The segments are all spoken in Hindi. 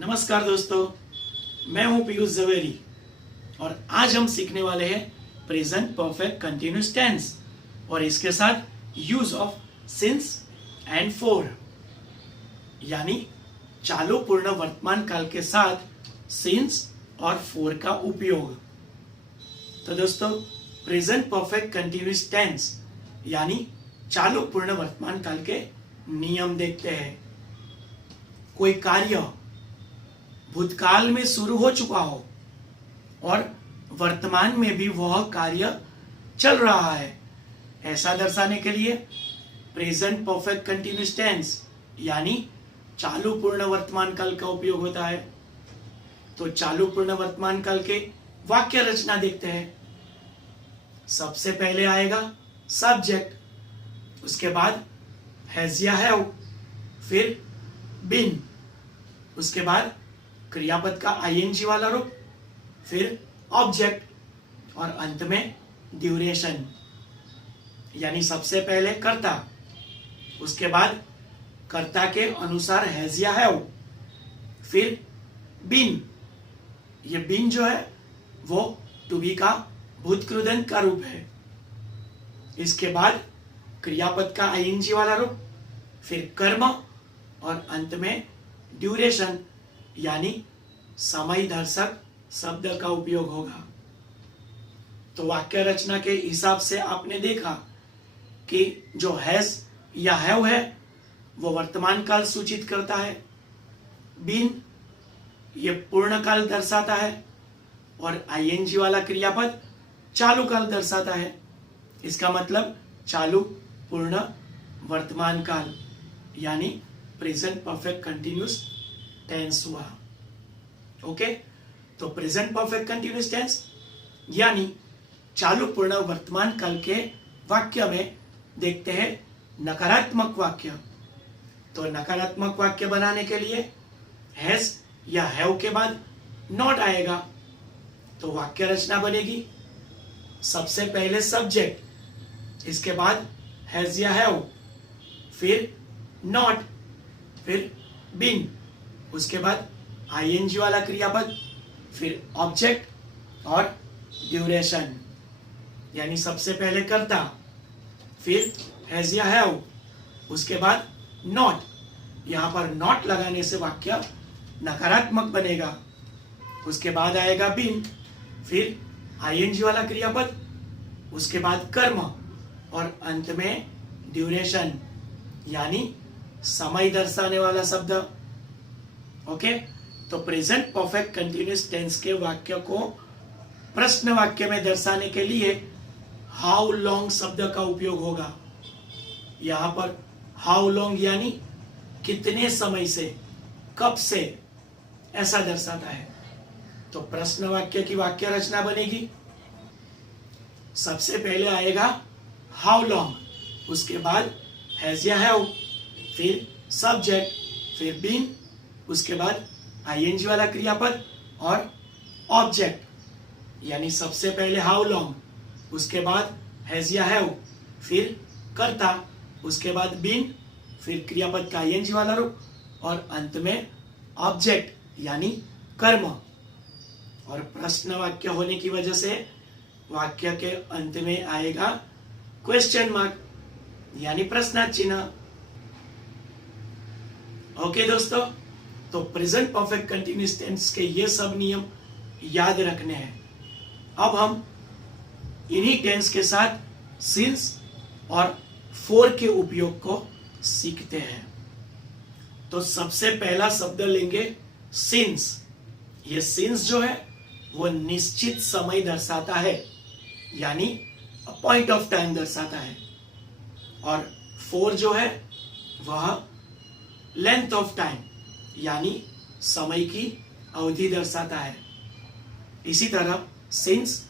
नमस्कार दोस्तों, मैं हूं पीयूष जवेरी और आज हम सीखने वाले हैं प्रेजेंट परफेक्ट कंटिन्यूअस टेंस और इसके साथ use of since and four, यानी चालू पूर्ण वर्तमान काल के साथ सिंस और फोर का उपयोग। तो दोस्तों, प्रेजेंट परफेक्ट कंटिन्यूअस टेंस यानी चालू पूर्ण वर्तमान काल के नियम देखते हैं। कोई कार्य भूतकाल में शुरू हो चुका हो और वर्तमान में भी वह कार्य चल रहा है, ऐसा दर्शाने के लिए प्रेजेंट परफेक्ट कंटिन्यूअस टेंस यानी चालू पूर्ण वर्तमान काल का उपयोग होता है। तो चालू पूर्ण वर्तमान काल के वाक्य रचना देखते हैं। सबसे पहले आएगा सब्जेक्ट, उसके बाद हैज या हैव, फिर बीन, उसके बाद क्रियापद का आईएनजी वाला रूप, फिर ऑब्जेक्ट और अंत में ड्यूरेशन। यानी सबसे पहले कर्ता, उसके बाद कर्ता के अनुसार हैज या हैव, फिर बीन। ये बीन जो है वो टू बी का भूतकृदंत का रूप है। इसके बाद क्रियापद का आईएनजी वाला रूप, फिर कर्म और अंत में ड्यूरेशन यानी समय दर्शक शब्द का उपयोग होगा। तो वाक्य रचना के हिसाब से आपने देखा कि जो हैज या हैव है वो वर्तमान काल सूचित करता है, बीन ये पूर्ण काल दर्शाता है और आईएनजी वाला क्रियापद चालू काल दर्शाता है। इसका मतलब चालू पूर्ण वर्तमान काल यानी प्रेजेंट परफेक्ट कंटिन्यूअस टेंस हुआ। ओके, तो प्रेजेंट परफेक्ट कंटिन्यूअस टेंस यानी चालू पूर्ण वर्तमान काल के वाक्य में देखते हैं नकारात्मक वाक्य। तो नकारात्मक वाक्य बनाने के लिए हैज या हैव के बाद नॉट आएगा। तो वाक्य रचना बनेगी सबसे पहले सब्जेक्ट, इसके बाद हैज या हैव, फिर नॉट, फिर बीन, उसके बाद आईएनजी वाला क्रियापद, फिर ऑब्जेक्ट और ड्यूरेशन। यानी सबसे पहले कर्ता, फिर हैज या हैव, उसके बाद नॉट। यहां पर नॉट लगाने से वाक्य नकारात्मक बनेगा। उसके बाद आएगा बीन, फिर आईएनजी वाला क्रियापद, उसके बाद कर्म और अंत में ड्यूरेशन यानी समय दर्शाने वाला शब्द। ओके, तो प्रेजेंट परफेक्ट कंटिन्यूअस टेंस के वाक्य को प्रश्न वाक्य में दर्शाने के लिए हाउ लॉन्ग शब्द का उपयोग होगा। यहां पर हाउ लॉन्ग यानी कितने समय से, कब से, ऐसा दर्शाता है। तो प्रश्न वाक्य की वाक्य रचना बनेगी सबसे पहले आएगा हाउ लॉन्ग, उसके बाद हैज या हैव, फिर सब्जेक्ट, फिर बीन, उसके बाद आईएनजी वाला क्रियापद और ऑब्जेक्ट। यानी सबसे पहले हाउ लॉन्ग, उसके बाद हैज या हैव, फिर कर्ता, उसके बाद बीन, फिर क्रियापद का आईएनजी वाला रूप और अंत में ऑब्जेक्ट यानी कर्म। और प्रश्न वाक्य होने की वजह से वाक्य के अंत में आएगा क्वेश्चन मार्क यानी प्रश्न चिन्ह। ओके दोस्तों, तो प्रेजेंट परफेक्ट कंटिन्यूअस टेंस के ये सब नियम याद रखने हैं। अब हम इन्हीं टेंस के साथ सिंस और फोर के उपयोग को सीखते हैं। तो सबसे पहला शब्द लेंगे सिंस। ये सिंस जो है वो निश्चित समय दर्शाता है यानी पॉइंट ऑफ टाइम दर्शाता है, और फोर जो है वह लेंथ ऑफ टाइम यानी समय की अवधि दर्शाता है। इसी तरह सिंस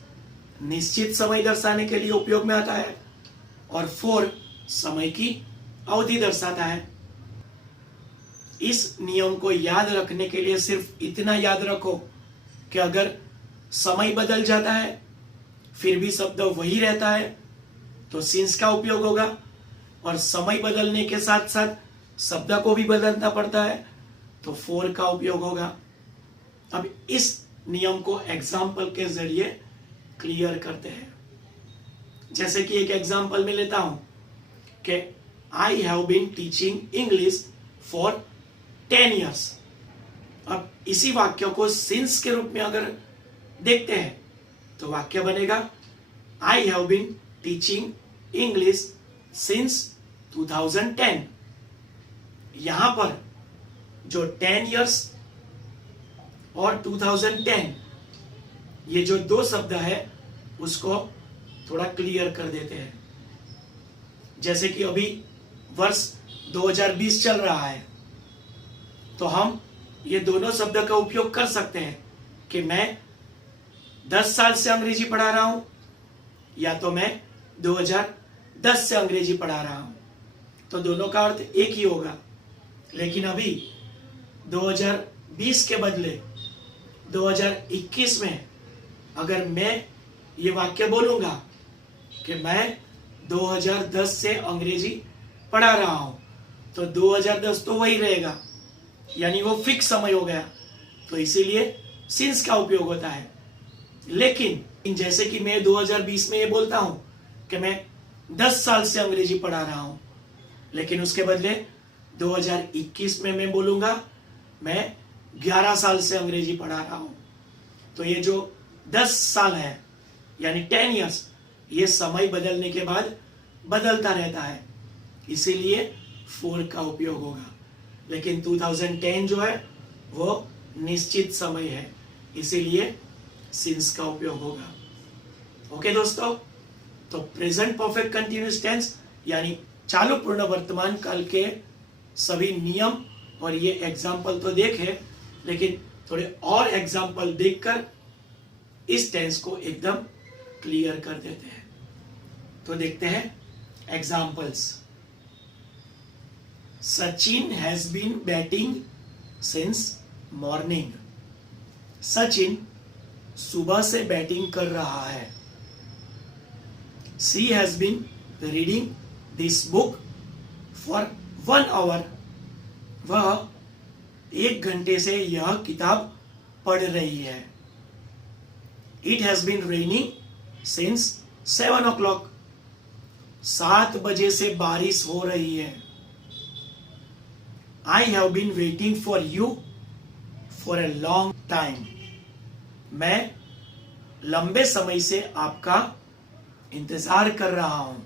निश्चित समय दर्शाने के लिए उपयोग में आता है और फोर समय की अवधि दर्शाता है। इस नियम को याद रखने के लिए सिर्फ इतना याद रखो कि अगर समय बदल जाता है फिर भी शब्द वही रहता है तो सिंस का उपयोग होगा, और समय बदलने के साथ साथ शब्द को भी बदलना पड़ता है तो for का उपयोग होगा। अब इस नियम को एग्जाम्पल के जरिए क्लियर करते हैं। जैसे कि एक एग्जाम्पल में लेता हूं कि I have been teaching English for 10 years। अब इसी वाक्य को सिंस के रूप में अगर देखते हैं तो वाक्य बनेगा I have been teaching English since 2010। यहां पर जो 10 years और 2010 ये जो दो शब्द है उसको थोड़ा क्लियर कर देते हैं। जैसे कि अभी वर्ष 2020 चल रहा है तो हम ये दोनों शब्द का उपयोग कर सकते हैं कि मैं 10 साल से अंग्रेजी पढ़ा रहा हूं या तो मैं 2010 से अंग्रेजी पढ़ा रहा हूं, तो दोनों का अर्थ एक ही होगा। लेकिन अभी 2020 के बदले 2021 में अगर मैं ये वाक्य बोलूंगा कि मैं 2010 से अंग्रेजी पढ़ा रहा हूं तो 2010 तो वही रहेगा, यानी वो फिक्स समय हो गया, तो इसीलिए सिंस का उपयोग होता है। लेकिन जैसे कि मैं 2020 में ये बोलता हूं कि मैं 10 साल से अंग्रेजी पढ़ा रहा हूं, लेकिन उसके बदले 2021 में मैं बोलूंगा मैं 11 साल से अंग्रेजी पढ़ा रहा हूं, तो ये जो 10 साल है यानी 10 years, ये समय बदलने के बाद बदलता रहता है, इसीलिए for का उपयोग होगा। लेकिन 2010 जो है वो निश्चित समय है, इसीलिए सिंस का उपयोग होगा। ओके दोस्तों, तो प्रेजेंट परफेक्ट कंटिन्यूअस टेंस यानी चालू पूर्ण वर्तमान काल के सभी नियम और ये एग्जाम्पल तो देखे, लेकिन थोड़े और एग्जाम्पल देखकर इस टेंस को एकदम क्लियर कर देते हैं। तो देखते हैं examples. Sachin has been batting since morning. Sachin सुबह से बैटिंग कर रहा है। She has been reading this book for 1 hour। वह 1 घंटे से यह किताब पढ़ रही है। It has been raining since 7 o'clock। 7 बजे से बारिश हो रही है। I have been waiting for you for a long time। मैं लंबे समय से आपका इंतजार कर रहा हूं।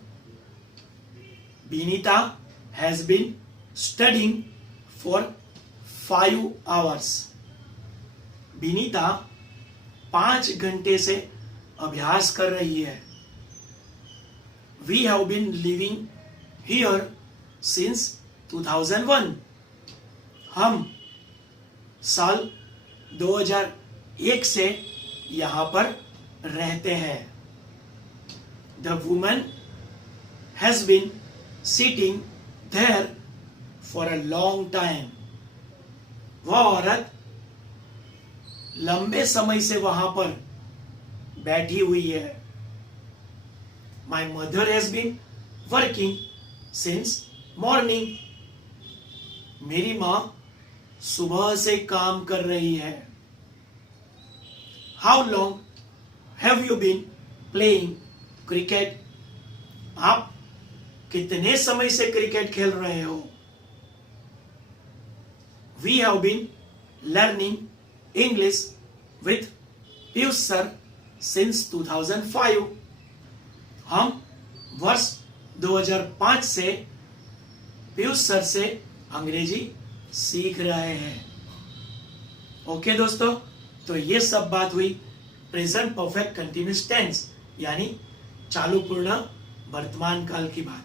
Binita has been studying for 5 hours। Binita 5 घंटे से अभ्यास कर रही है। We have been living here since 2001। हम साल 2001 से यहां पर रहते हैं। The woman has been sitting there for a long time। वह औरत लंबे समय से वहां पर बैठी हुई है। My mother has been working since morning। मेरी मां सुबह से काम कर रही है। How long have you been playing cricket? आप कितने समय से क्रिकेट खेल रहे हो? We have been learning English with Piyush sir since 2005। हम वर्ष 2005 से पीयूष सर से अंग्रेजी सीख रहे हैं। ओके दोस्तों, तो ये सब बात हुई प्रेजेंट परफेक्ट कंटिन्यूअस टेंस यानी चालू पूर्ण वर्तमान काल की बात।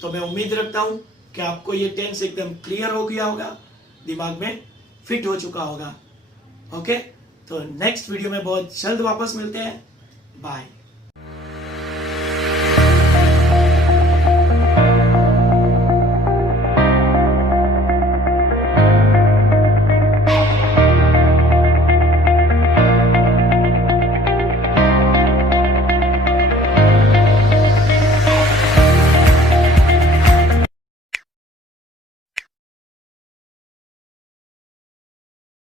तो मैं उम्मीद रखता हूं कि आपको ये टेंस एकदम क्लियर हो गया होगा, दिमाग में फिट हो चुका होगा। ओके, तो नेक्स्ट वीडियो में बहुत जल्द वापस मिलते हैं। बाय।